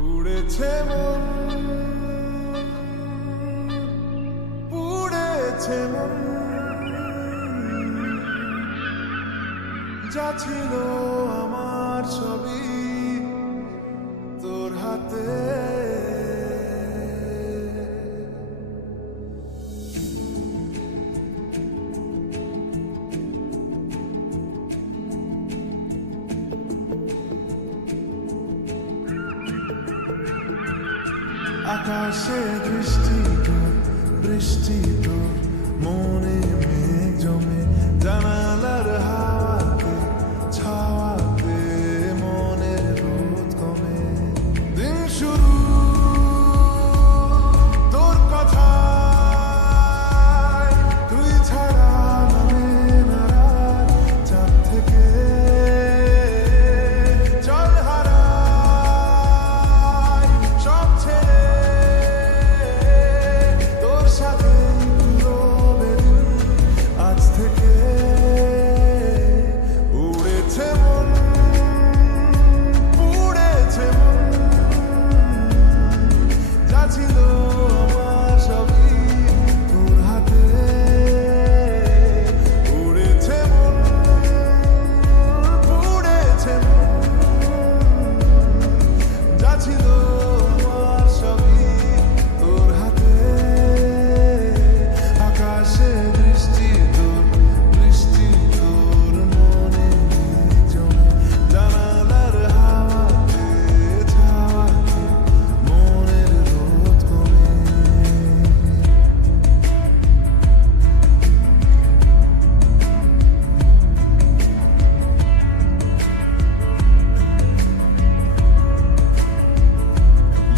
উড়েছে মন, উড়েছে মন, যা ছিল আমার ছবি তোর হাতে। আকাশে দৃষ্টি তোর, বৃষ্টি তোর, মনে মেঘ জমে, জানালার হাওয়াতে ছাওয়াতে মনের রোদ কমে। দিন শুরু তোর কথায়, তুই ছাড়া নামে না রাত, চাঁদ থেকে জল হারায় সব ছেড়ে তোর সাথে রবে দিন। আজ থেকে উড়েছে মন, উড়েছে মন, যা ছিল আমার সবই তোর হাতে। উড়েছে মন, উড়েছে মন, যা ছিল আমার সবই তোর হাতে। আকাশে দৃষ্টি তোর, বৃষ্টি তোর, মনে মেঘ জমে, জানালার হাওয়াতে ছাওয়াতে মনের রোদ কমে।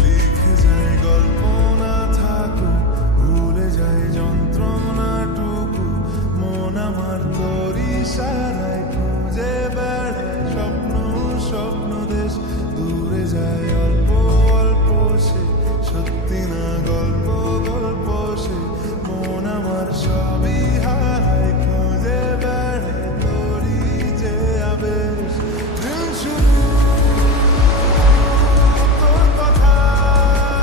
লিখে যায় গল্প না থাকুক, ভুলে যায় যন্ত্রণাটুকু, মন আমার তোর ইশারায় খুঁজে বেড়ায় স্বপ্ন, স্বপ্ন দেশ। দূরে যায় অল্প অল্প সে, সত্যি না গল্প, গল্প সে, মন আমার সবই হারায় খুঁজে বেড়ায় তোরই যে আবেশ। দিন শুরু তোর কথায়,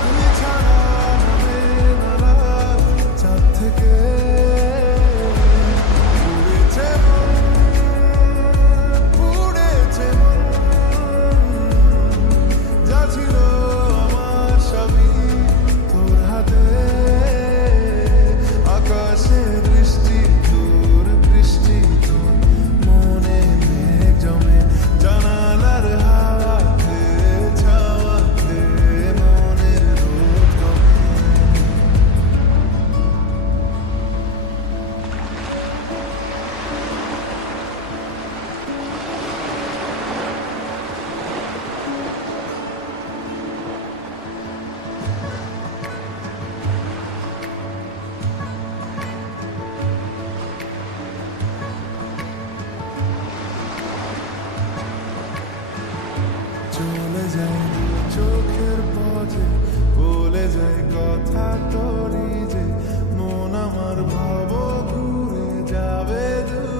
তুই ছাড়া নামে না রাত, চাঁদ থেকে উড়েছে মন, উড়েছে মন, যা ছিল আমার সবই তোর হাতে। আকাশে দৃষ্টি তোর, বৃষ্টি তোর, মনে মেঘ জমে, জানালার হাওয়াতে ছাওয়াতে মনের রোদ কমে। চলে যায় চোখের পথে, বলে যায় কথা তোরই যে, মন আমার ভাব ঘুরে যাবে দূর।